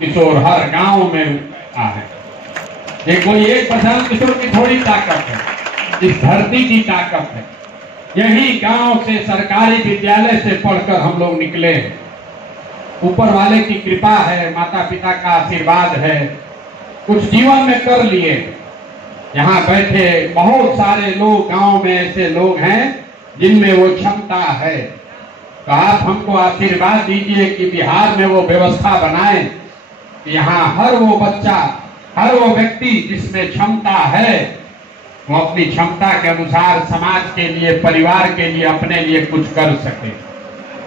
किशोर हर गांव में है। ये कोई एक प्रशांत किशोर की थोड़ी ताकत है, इस धरती की ताकत है। यही गांव से सरकारी विद्यालय से पढ़कर हम लोग निकले हैं। ऊपर वाले की कृपा है, माता पिता का आशीर्वाद है, कुछ जीवन में कर लिए। यहाँ बैठे बहुत सारे लोग गांव में ऐसे लोग हैं जिनमें वो क्षमता है। तो आप हमको आशीर्वाद दीजिए कि बिहार में वो व्यवस्था बनाए कि यहाँ हर वो बच्चा, हर वो व्यक्ति जिसमें क्षमता है वो अपनी क्षमता के अनुसार समाज के लिए, परिवार के लिए, अपने लिए कुछ कर सके।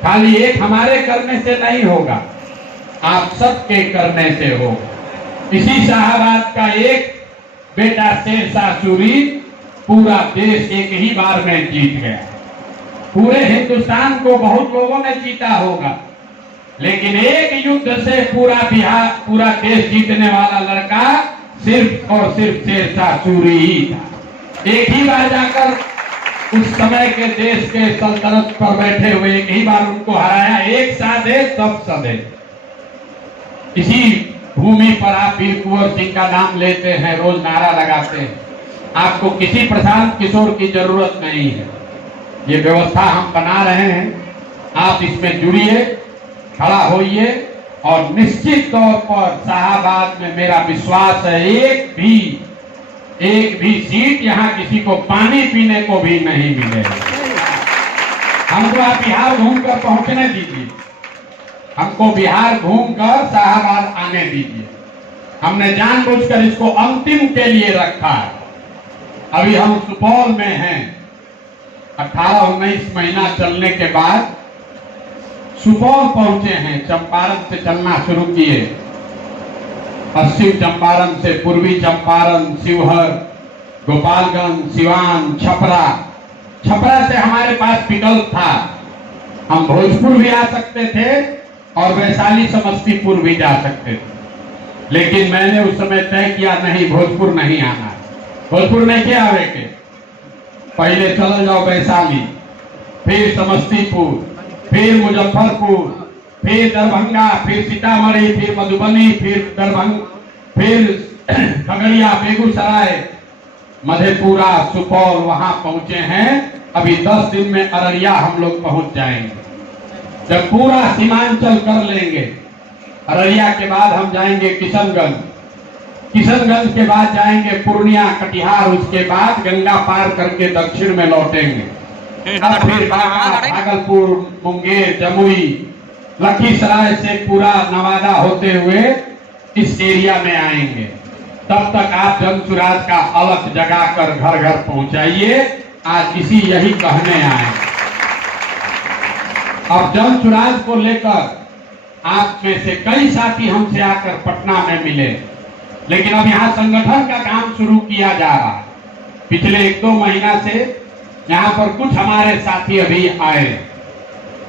खाली एक हमारे करने से नहीं होगा, आप सबके करने से होगा। इसी शाहबाद का एक बेटा शेरशाह सूरी पूरा देश एक ही बार में जीत गया। पूरे हिंदुस्तान को बहुत लोगों ने जीता होगा, लेकिन एक युद्ध से पूरा बिहार, पूरा देश जीतने वाला लड़का सिर्फ और सिर्फ शेरशाह सूरी ही था। एक ही बार जाकर उस समय के देश के सल्तनत पर बैठे हुए एक ही बार उनको हराया। एक साधे सब सधे। इसी भूमि पर आप वीर कुंवर सिंह का नाम लेते हैं, रोज नारा लगाते हैं। आपको किसी प्रशांत किशोर की जरूरत नहीं है। ये व्यवस्था हम बना रहे हैं, आप इसमें जुड़िए, खड़ा होइए और निश्चित तौर पर शाहबाद में मेरा विश्वास है एक भी सीट यहाँ किसी को पानी पीने को भी नहीं मिलेगा। हमको आप बिहार घूमकर पहुंचने दीजिए, हमको बिहार घूमकर शाहबाद आने दीजिए। हमने जानबूझकर इसको अंतिम के लिए रखा है। अभी हम सुपौल में हैं। 18-19 महीना चलने के बाद सुपौल पहुंचे हैं। चंपारण से चलना शुरू किए, पश्चिम चंपारण से पूर्वी चंपारण, शिवहर, गोपालगंज, सिवान, छपरा। छपरा से हमारे पास विकल्प था, हम भोजपुर भी आ सकते थे और वैशाली समस्तीपुर भी जा सकते थे, लेकिन मैंने उस समय तय किया नहीं, भोजपुर नहीं आना। भोजपुर नहीं क्या आवे के, पहले चलो जाओ वैशाली, फिर समस्तीपुर, फिर मुजफ्फरपुर, फिर दरभंगा, फिर सीतामढ़ी, फिर मधुबनी, फिर खगड़िया, बेगूसराय, मधेपुरा, सुपौल, वहां पहुंचे हैं। अभी 10 दिन में अररिया हम लोग पहुंच जाएंगे। जब पूरा सीमांचल कर लेंगे, अररिया के बाद हम जाएंगे किशनगंज, किशनगंज के बाद जाएंगे पूर्णिया, कटिहार, उसके बाद गंगा पार करके दक्षिण में लौटेंगे। फिर भागलपुर, मुंगेर, जमुई, लखीसराय से पूरा नवादा होते हुए इस एरिया में आएंगे। तब तक आप जनसुराज का अलग जगाकर घर घर पहुंचाइए। आज यही कहने आए। अब जनसुराज को लेकर आप में से कई साथी हमसे आकर पटना में मिले, लेकिन अब यहाँ संगठन का काम शुरू किया जा रहा है। पिछले 1-2 महीना से यहाँ पर कुछ हमारे साथी अभी आए,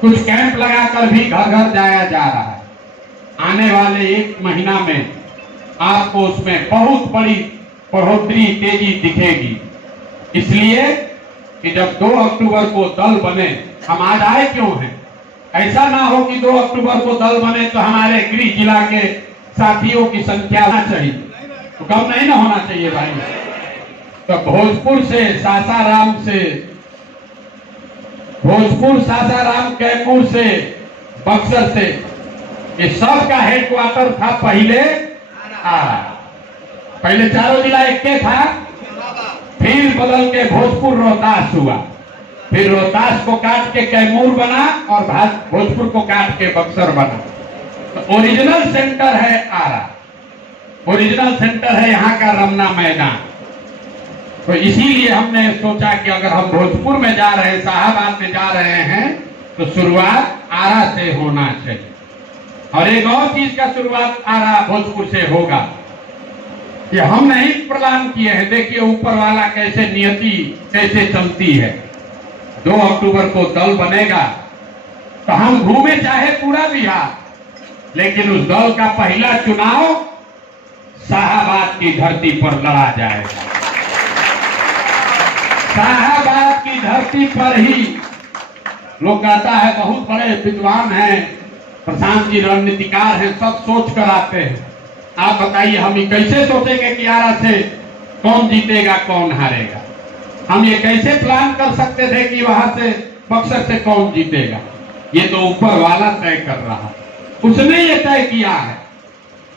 कुछ कैंप लगाकर भी घर घर जाया जा रहा है। आने वाले 1 महीना में आपको उसमें बहुत बड़ी बढ़ोतरी, तेजी दिखेगी। इसलिए कि जब 2 अक्टूबर को दल बने, हम आज आए क्यों हैं? ऐसा ना हो कि 2 अक्टूबर को दल बने तो हमारे गृह जिला के साथियों की संख्या होना चाहिए, तो कम नहीं ना होना चाहिए भाई। तो भोजपुर से, सासाराम से, भोजपुर, सासाराम, कैमूर से, बक्सर से, ये सब का हेडक्वार्टर था पहले आरा। पहले चारों जिला एक के था, फिर बदल के भोजपुर रोहतास हुआ, फिर रोहतास को काट के कैमूर बना और भोजपुर को काट के बक्सर बना। तो ओरिजिनल सेंटर है आरा, ओरिजिनल सेंटर है यहाँ का रमना मैदान। तो इसीलिए हमने सोचा कि अगर हम भोजपुर में जा रहे हैं, शाहबाद में जा रहे हैं, तो शुरुआत आरा से होना चाहिए। और एक और चीज का शुरुआत आरा, भोजपुर से होगा। ये हम नहीं प्रदान किए हैं, देखिए ऊपर वाला कैसे नियति कैसे चलती है। 2 अक्टूबर को दल बनेगा तो हम घूमे चाहे पूरा बिहार, लेकिन उस दल का पहला चुनाव शाहबाद की धरती पर लड़ा जाएगा। शाहबाद की धरती पर ही लोग कहता है बहुत बड़े विद्वान हैं, प्रशांत जी रणनीतिकार हैं, सब सोच कर आते हैं। आप बताइए हम ये कैसे सोचेंगे कि आरा से कौन जीतेगा कौन हारेगा? हम ये कैसे प्लान कर सकते थे कि वहां से बक्सर से कौन जीतेगा? ये तो ऊपर वाला तय कर रहा है। उसने ये तय किया है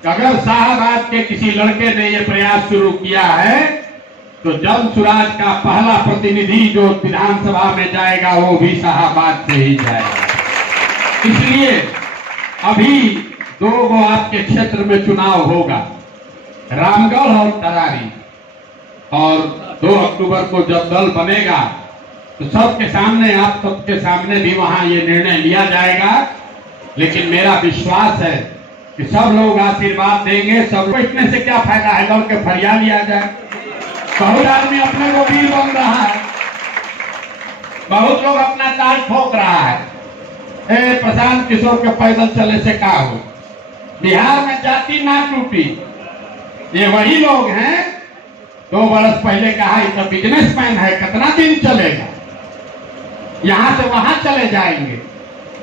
कि अगर शाहबाद के किसी लड़के ने ये प्रयास शुरू किया है तो जन सुराज का पहला प्रतिनिधि जो विधानसभा में जाएगा वो भी शाहबाद से ही जाएगा। इसलिए अभी दो गो आपके क्षेत्र में चुनाव होगा, रामगढ़ और तरारी, और 2 अक्टूबर को जब दल बनेगा तो सबके सामने, आप सबके सामने भी वहां ये निर्णय लिया जाएगा। लेकिन मेरा विश्वास है कि सब लोग आशीर्वाद देंगे। सबको इतने से क्या फायदा है, दल के फरिया लिया जाए। बहुत आदमी अपने को वीर बन रहा है, बहुत लोग अपना ताज ठोक रहा है। प्रशांत किशोर के पैदल चले से क्या हो? बिहार में जाति ना टूटी। ये वही लोग हैं 2 बरस पहले कहा ये तो बिजनेसमैन है, कितना दिन चलेगा, यहां से वहां चले जाएंगे।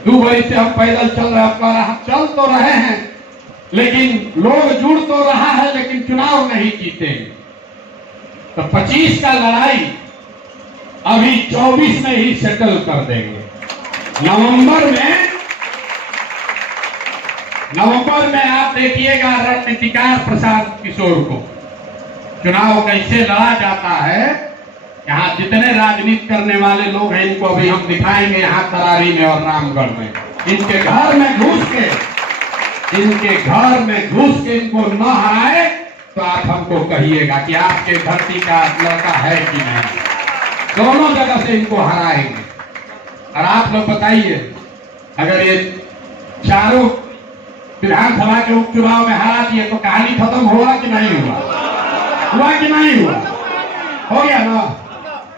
2 बरस से हम पैदल चल रहे हैं, हम चल तो रहे हैं लेकिन लोग जुड़ तो रहा है, लेकिन चुनाव नहीं जीतेंगे। तो 25 का लड़ाई अभी 24 में ही सेटल कर देंगे। नवंबर में आप देखिएगा रणनीतिकार प्रशांत किशोर को चुनाव कैसे लड़ा जाता है। यहाँ जितने राजनीति करने वाले लोग हैं इनको अभी हम दिखाएंगे, यहाँ तरारी में और रामगढ़ में इनके घर में घुस के इनको न हराए तो आप हमको कहिएगा कि आपके धरती का लड़का है कि नहीं। दोनों जगह से इनको हराएंगे। और आप लोग बताइए, अगर ये चारों विधानसभा के उपचुनाव में हरा दिए तो कहानी खत्म हुआ कि नहीं हुआ? हुआ कि नहीं हुआ? हो गया ना।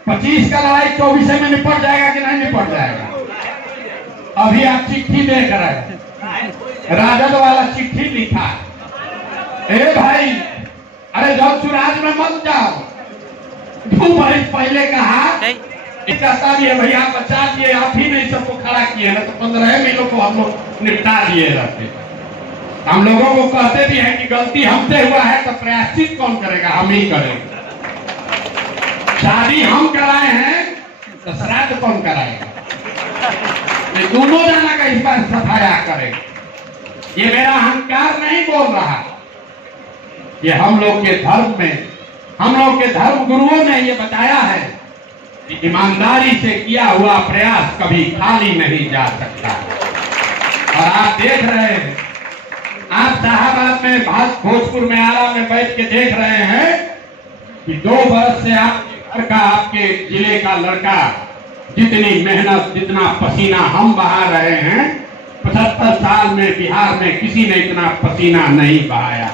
25 का लड़ाई 24 में निपट जाएगा कि नहीं निपट जाएगा? अभी आप चिट्ठी देख रहे हैं, राजद वाला चिट्ठी लिखा है। ए भाई, अरे जब सुराज में मत जाओ। 2 बरस पहले कहा कहता भी है भैया बचा दिए, आप ही नहीं सबको खड़ा किए ना, तो 15 मिनटों को हम लोग निपटा दिए रहते। हम लोगों को कहते भी हैं कि गलती हमसे हुआ है तो प्रायश्चित कौन करेगा? हम ही करेंगे। शादी हम कराए हैं तो श्राद्ध कौन कराएगा? ये दोनों जना का इस बार सफाया करेगा। ये मेरा अहंकार नहीं बोल रहा, ये हम लोग के धर्म में, हम लोग के धर्म गुरुओं ने ये बताया है कि ईमानदारी से किया हुआ प्रयास कभी खाली नहीं जा सकता। और आप देख रहे हैं, आप शाहबाद में, भोजपुर में, आरा में बैठ के देख रहे हैं कि 2 बरस से आपके जिले का लड़का जितनी मेहनत, जितना पसीना हम बहा रहे हैं, 75 साल में बिहार में किसी ने इतना पसीना नहीं बहाया।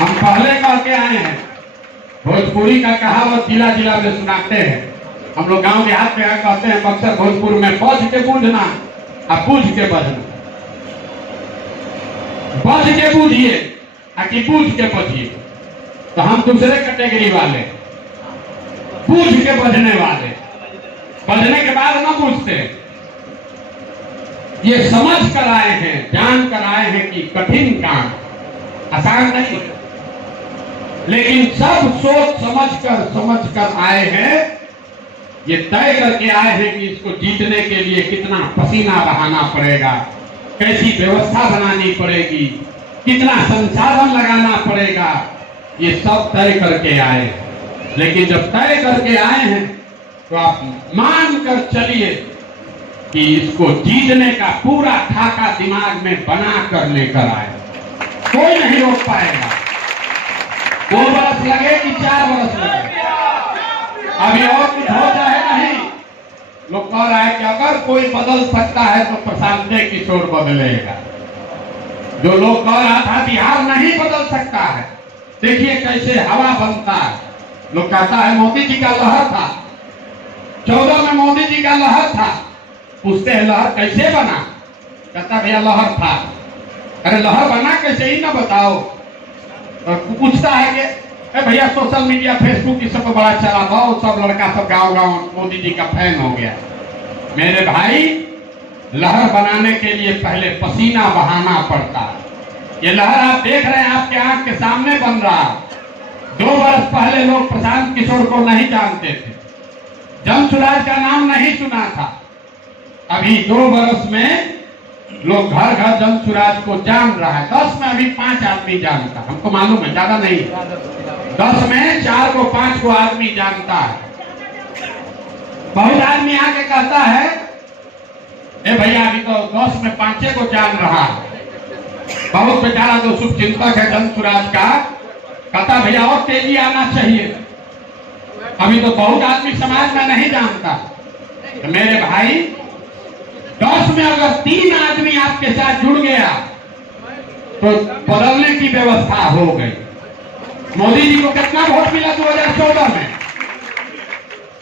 हम पहले करके आए हैं। भोजपुरी का कहावत जिला जिला में सुनाते हैं। हम लोग गांव देहात में कहते हैं बक्सर भोजपुर में, बज के बूझना और बूझ के बजना। बज के बूझिए कि बूझ के बजिए। तो हम दूसरे कैटेगरी वाले, बूझ के बजने वाले, बजने के बाद ना बूझते। ये समझ कर आए हैं, जान कर आए हैं कि कठिन काम आसान नहीं, लेकिन सब सोच समझ कर आए हैं। ये तय करके आए हैं कि इसको जीतने के लिए कितना पसीना बहाना पड़ेगा, कैसी व्यवस्था बनानी पड़ेगी, कितना संसाधन लगाना पड़ेगा, ये सब तय करके आए। लेकिन जब तय करके आए हैं तो आप मान कर चलिए कि इसको जीतने का पूरा ठाका दिमाग में बना कर लेकर आए। कोई नहीं रोक पाएगा। 2 बरस लगे कि 4 बरस लगे, अभी और कुछ हो जाए नहीं। लोग कह रहा है कि अगर कोई बदल सकता है तो प्रशांत किशोर बदलेगा। जो लोग कह रहा था बिहार नहीं बदल सकता है, देखिए कैसे हवा बनता है। लोग कहता है मोदी जी का लहर था, 14 में मोदी जी का लहर था। पूछते हैं लहर कैसे बना? कहता भैया लहर था। अरे लहर बना कैसे, ही ना बताओ। तो पूछता है कि भैया सोशल मीडिया फेसबुक इस सब बड़ा चला, बहुत सब लड़का सब गांव गांव मोदी जी का फैन हो गया। मेरे भाई लहर बनाने के लिए पहले पसीना बहाना पड़ता है। ये लहर आप देख रहे हैं, आपके आंख के सामने बन रहा है। 2 वर्ष पहले लोग प्रशांत किशोर को नहीं जानते थे, जन-सुराज का नाम नहीं सुना था। अभी 2 वर्ष में लोग घर घर जन-सुराज को जान रहा है। 10 में अभी 5 आदमी जानता, हमको मालूम है, ज्यादा नहीं। 10 में 4 को 5 को आदमी जानता है। बहुत आदमी आके कहता है, ए भैया अभी तो 10 में 5 को जान रहा है। बहुत बेचारा जो शुभ चिंतक है जन-सुराज का, कहता भैया और तेजी आना चाहिए, अभी तो बहुत आदमी समाज में नहीं जानता। तो मेरे भाई, 10 में अगर 3 आदमी आपके साथ जुड़ गया तो बदलने की व्यवस्था हो गई। मोदी जी को कितना वोट मिला 2014 में?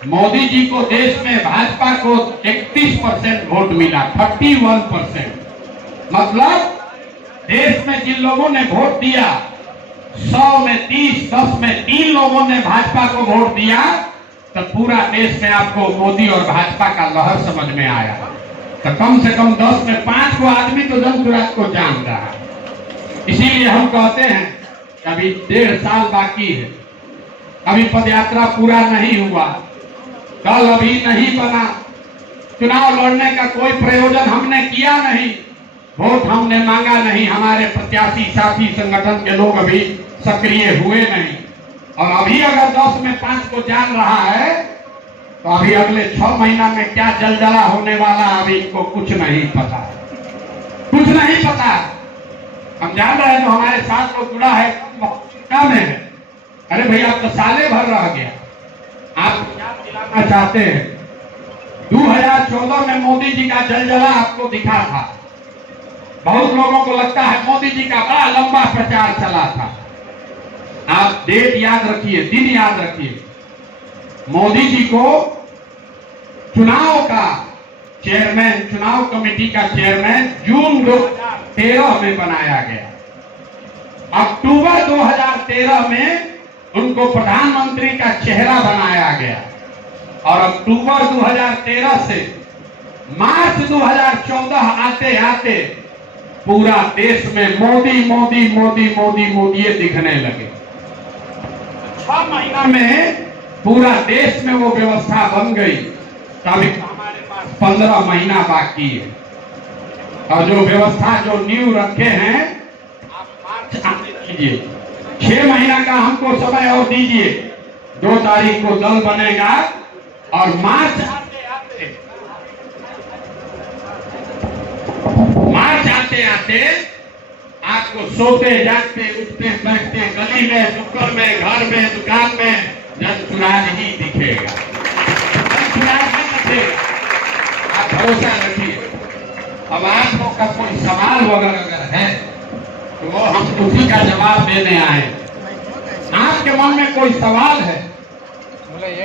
मोदी जी को देश में भाजपा को 31% वोट मिला, 31%। मतलब देश में जिन लोगों ने वोट दिया, 100 में 30, 10 में 3 लोगों ने भाजपा को वोट दिया, तो पूरा देश में आपको मोदी और भाजपा का लहर समझ में आया। तो कम से कम 10 में 5 को आदमी तो जन-सुराज को जान रहा है। इसीलिए हम कहते हैं कि अभी 1.5 साल बाकी है, अभी पदयात्रा पूरा नहीं हुआ, दल अभी नहीं बना, चुनाव लड़ने का कोई प्रयोजन हमने किया नहीं, वोट हमने मांगा नहीं, हमारे प्रत्याशी साथी संगठन के लोग अभी सक्रिय हुए नहीं। और अभी अगर 10 में 5 को जान रहा है तो अभी अगले 6 महीना में क्या जलजला होने वाला अभी इनको कुछ नहीं पता, कुछ नहीं पता। हम जान रहे हैं, तो हमारे साथ लोग जुड़ा है क्या में है, अरे भैया आप तो साले भर रह गया, आप क्या दिलाना चाहते हैं? 2014 में मोदी जी का जलजला आपको दिखा था। बहुत लोगों को लगता है मोदी जी का बड़ा लंबा प्रचार चला था। आप डेट याद रखिए, दिन याद रखिए। मोदी जी को चुनाव का चेयरमैन, चुनाव कमेटी का चेयरमैन जून 2013 में बनाया गया। अक्टूबर 2013 में उनको प्रधानमंत्री का चेहरा बनाया गया और अक्टूबर 2013 से मार्च 2014 आते आते पूरा देश में मोदी मोदी मोदी मोदी मोदी दिखने लगे। 6 महीना में पूरा देश में वो व्यवस्था बन गई। अभी हमारे पास 15 महीना बाकी है और जो व्यवस्था, जो नींव रखे हैं, आप मार्च आने दीजिए, 6 महीना का हमको समय और दीजिए। 2 तारीख को दल बनेगा और मार्च आते आते आपको सोते जागते उठते बैठते गली में, नुक्कड़ में, घर में, दुकान में जन-सुराज ही दिखेगा, जन-सुराज ही दिखेगा। आप भरोसा रखिए। अब आप लोग का कोई सवाल वगैरह अगर है तो वो हम उसी का जवाब देने आए। आपके मन में कोई सवाल है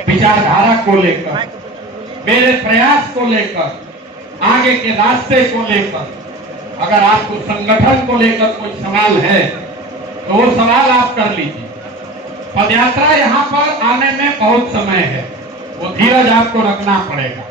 विचारधारा को लेकर, मेरे प्रयास को लेकर, आगे के रास्ते को लेकर, अगर आपको संगठन को लेकर कोई सवाल है तो वो सवाल आप कर लीजिए। पदयात्रा यहाँ पर आने में बहुत समय है, वो धीरज आपको रखना पड़ेगा।